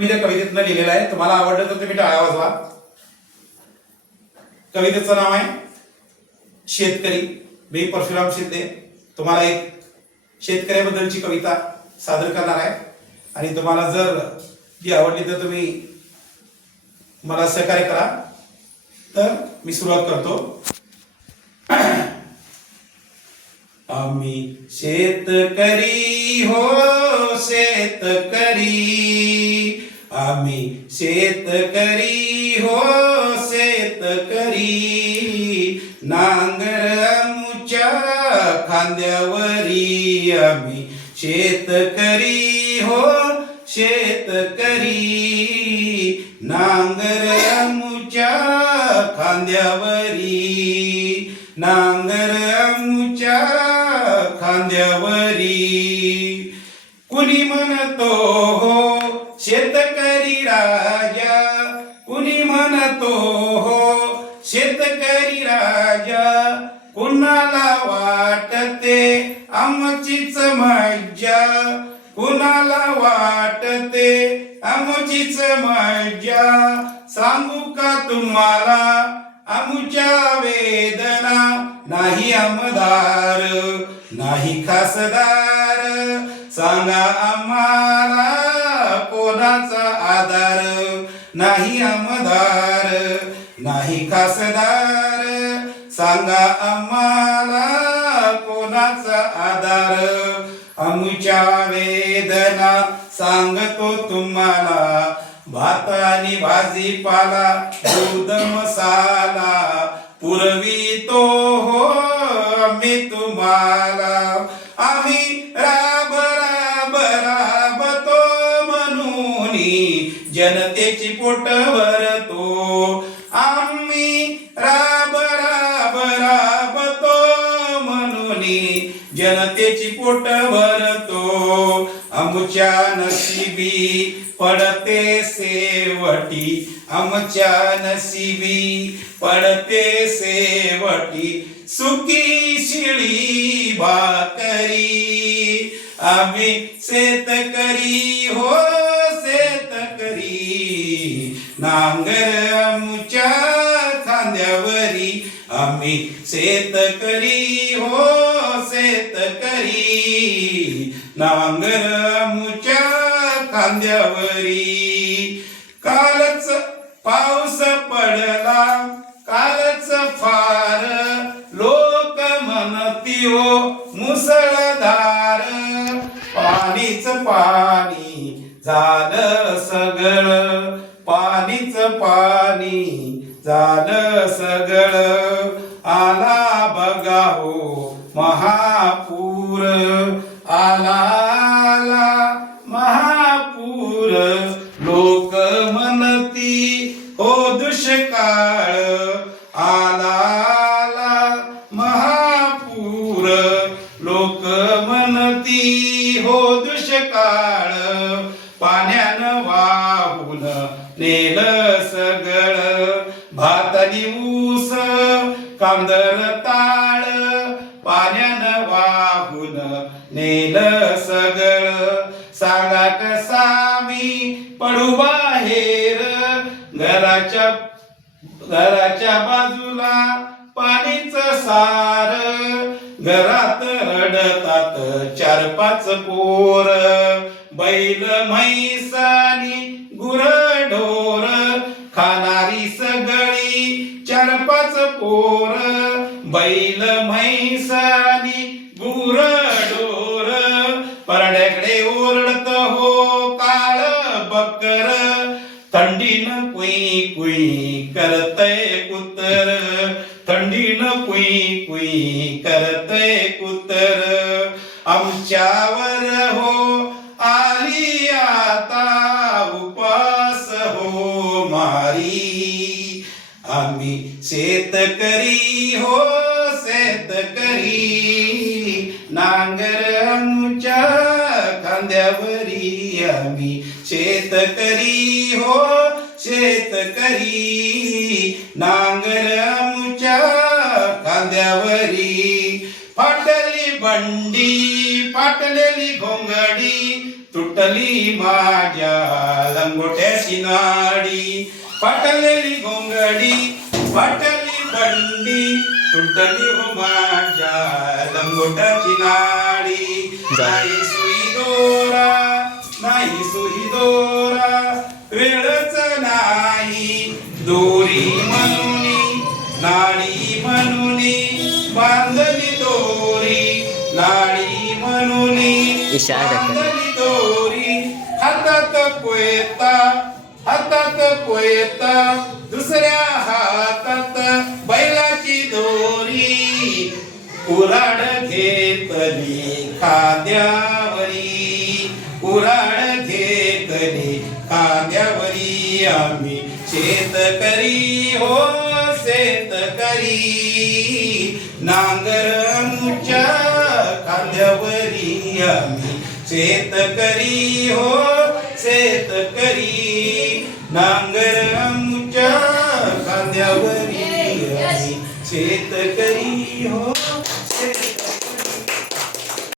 मी त्या कवितेतनं लिहिलेलं आहे. तुम्हाला आवडलं तर तुम्ही टाळ्या वाजवा. कवितेचं नाव आहे शेतकरी. मी परशुराम शिंदे तुम्हाला एक शेतकऱ्याबद्दलची कविता सादर करणार आहे आणि तुम्हाला जर ती आवडली तर तुम्ही मला सहकार्य करा. तर मी सुरुवात करतो. आम्ही शेतकरी हो शेतकरी, आम्ही शेतकरी हो शेतकरी, नांगर आमुच्या खांद्यावरी. आम्ही शेतकरी हो शेतकरी, नांगर आमुच्या खांद्यावरी, नांगर आमुच्या खांद्यावरी. कुणी म्हणतो हो शेतकरी राजा, कुणी म्हणतो हो शेतकरी राजा, कुणाला वाटते आमचीच मज्जा, कुणाला वाटते आमचीच मज्जा. सांगू का तुम्हाला आमुच्या वेदना, नाही आमदार नाही खासदार, सांगा आम्हाला कोणाचा आधार. नाही आमदार नाही खासदार, सांगा आम्हाला कोणाचा आधार. आमुच्या वेदना सांगतो तुम्हाला, भात आणि भाजीपाला दूध मसाला पुरवितो हो आम्ही तुम्हाला. आम्ही राब राब राबतो म्हणून जनतेची पोट भरतो. आम्ही राब राब राबतो म्हणून जनतेची पोट भरतो. आमच्या नशिबी पडते सेवटी, आमच्या नशिबी पडते सेवटी, सुकी शिळी भाकरी. आम्ही शेतकरी हो शेतकरी, नांगर आमुच्या खांद्यावरी. आम्ही शेतकरी हो शेतकरी, नांगर आमुच्या खांद्यावरी. कालच पाऊस पडला कालच फार, लोक म्हणती हो मुसळधार. पाणीच पाणी झालं सगळं, पाणीच पाणी झालं सगळं. आला बघा हो महापूर, आला आला महापूर. लोक म्हणती हो दुष्काळ, आला आला महापूर. लोक म्हणती हो दुष्काळ, पाण्यानं वाहून नेलं सगळं. भात आणि ऊस कांदर ताळ, पाण्यानं वाहून नेलं सगळं. सांगा कसा मी पडू बाहेर, घराच्या बाजूला पाणीच सार. घरात रडतात 4-5 पोर, बैल म्हैस आणि गुरढोर. खाणारी सगळी 4-5 पोर, बैल म्हैस आणि गुरढोर. परड्याकडे ओरडत हो काळ बकर, थंडीनं कुई कुई करतय कुतर, थंडीनं कुई कुई करतय कुतर. आमच्यावर हो आली आता उपास हो मारी. आम्ही शेतकरी हो शेतकरी, नांगर आमुच्या खांद्यावरी. आम्ही शेतकरी हो शेतकरी, नांगर आमुच्या खांद्यावरी. फाटली बंडी फाटलेली घोंगडी, तुटली माझ्या लंगोट्याची नाडी, फाटलेली घोंगडी, फाटली बंडी, तुटली हो माझ्या लंगोट्याची नाडी. नाही सुई दोरा, नाही सुई दोरा, वेळच नाही दोरी म्हणून, नाडी म्हणून बांधली दोरी, नाडी म्हणून बांधली दोरी. हातात पोयता, हातात पोयता, दुसऱ्या हातात बैलाची दोरी. कुऱ्हाड घेतली खांद्यावरी, कुऱ्हाड घेतली खांद्यावरी. आम्ही शेतकरी हो शेतकरी, नांगर आमच्या खांद्यावरी. आम्ही शेतकरी हो शेतकरी, नांगर आमच्या खांद्यावरी. आम्ही शेतकरी हो